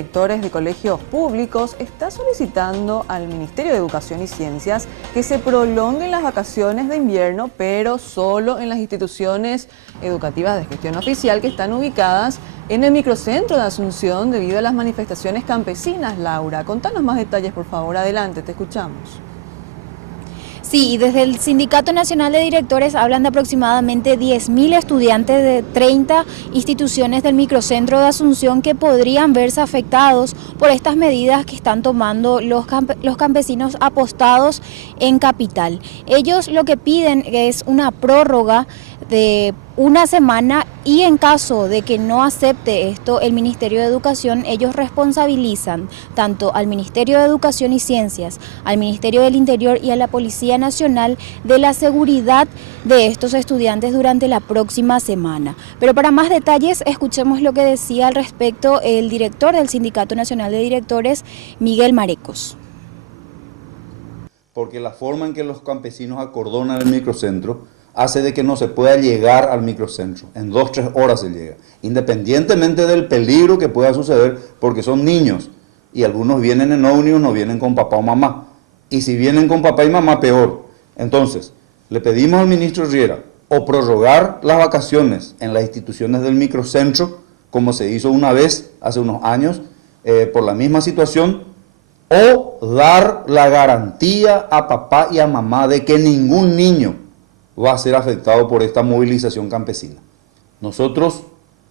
Directores de colegios públicos está solicitando al Ministerio de Educación y Ciencias que se prolonguen las vacaciones de invierno, pero solo en las instituciones educativas de gestión oficial que están ubicadas en el microcentro de Asunción debido a las manifestaciones campesinas. Laura, contanos más detalles, por favor. Adelante, te escuchamos. Sí, y desde el Sindicato Nacional de Directores hablan de aproximadamente 10.000 estudiantes de 30 instituciones del microcentro de Asunción que podrían verse afectados por estas medidas que están tomando los campesinos apostados en Capital. Ellos lo que piden es una prórroga de una semana y en caso de que no acepte esto el Ministerio de Educación, ellos responsabilizan tanto al Ministerio de Educación y Ciencias, al Ministerio del Interior y a la Policía Nacional de la seguridad de estos estudiantes durante la próxima semana. Pero para más detalles, escuchemos lo que decía al respecto el director del Sindicato Nacional de Directores, Miguel Marecos. Porque la forma en que los campesinos acordonan el microcentro hace de que no se pueda llegar al microcentro. En 2-3 horas se llega, independientemente del peligro que pueda suceder, porque son niños y algunos vienen en ómnibus, no vienen con papá o mamá. Y si vienen con papá y mamá, peor. Entonces, le pedimos al ministro Riera o prorrogar las vacaciones en las instituciones del microcentro, como se hizo una vez hace unos años, por la misma situación, o dar la garantía a papá y a mamá de que ningún niño va a ser afectado por esta movilización campesina. Nosotros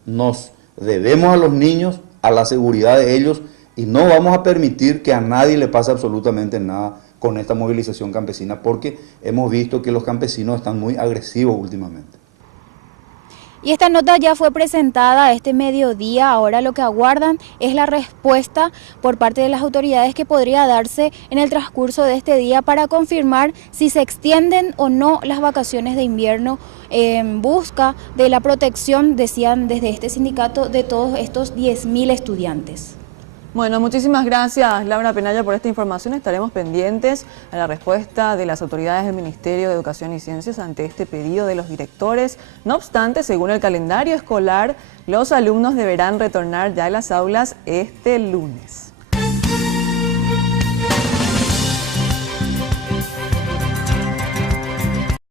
nos debemos a los niños, a la seguridad de ellos, y no vamos a permitir que a nadie le pase absolutamente nada con esta movilización campesina, porque hemos visto que los campesinos están muy agresivos últimamente. Y esta nota ya fue presentada este mediodía, ahora lo que aguardan es la respuesta por parte de las autoridades que podría darse en el transcurso de este día para confirmar si se extienden o no las vacaciones de invierno en busca de la protección, decían desde este sindicato, de todos estos 10.000 estudiantes. Bueno, muchísimas gracias, Laura Penalla, por esta información. Estaremos pendientes a la respuesta de las autoridades del Ministerio de Educación y Ciencias ante este pedido de los directores. No obstante, según el calendario escolar, los alumnos deberán retornar ya a las aulas este lunes.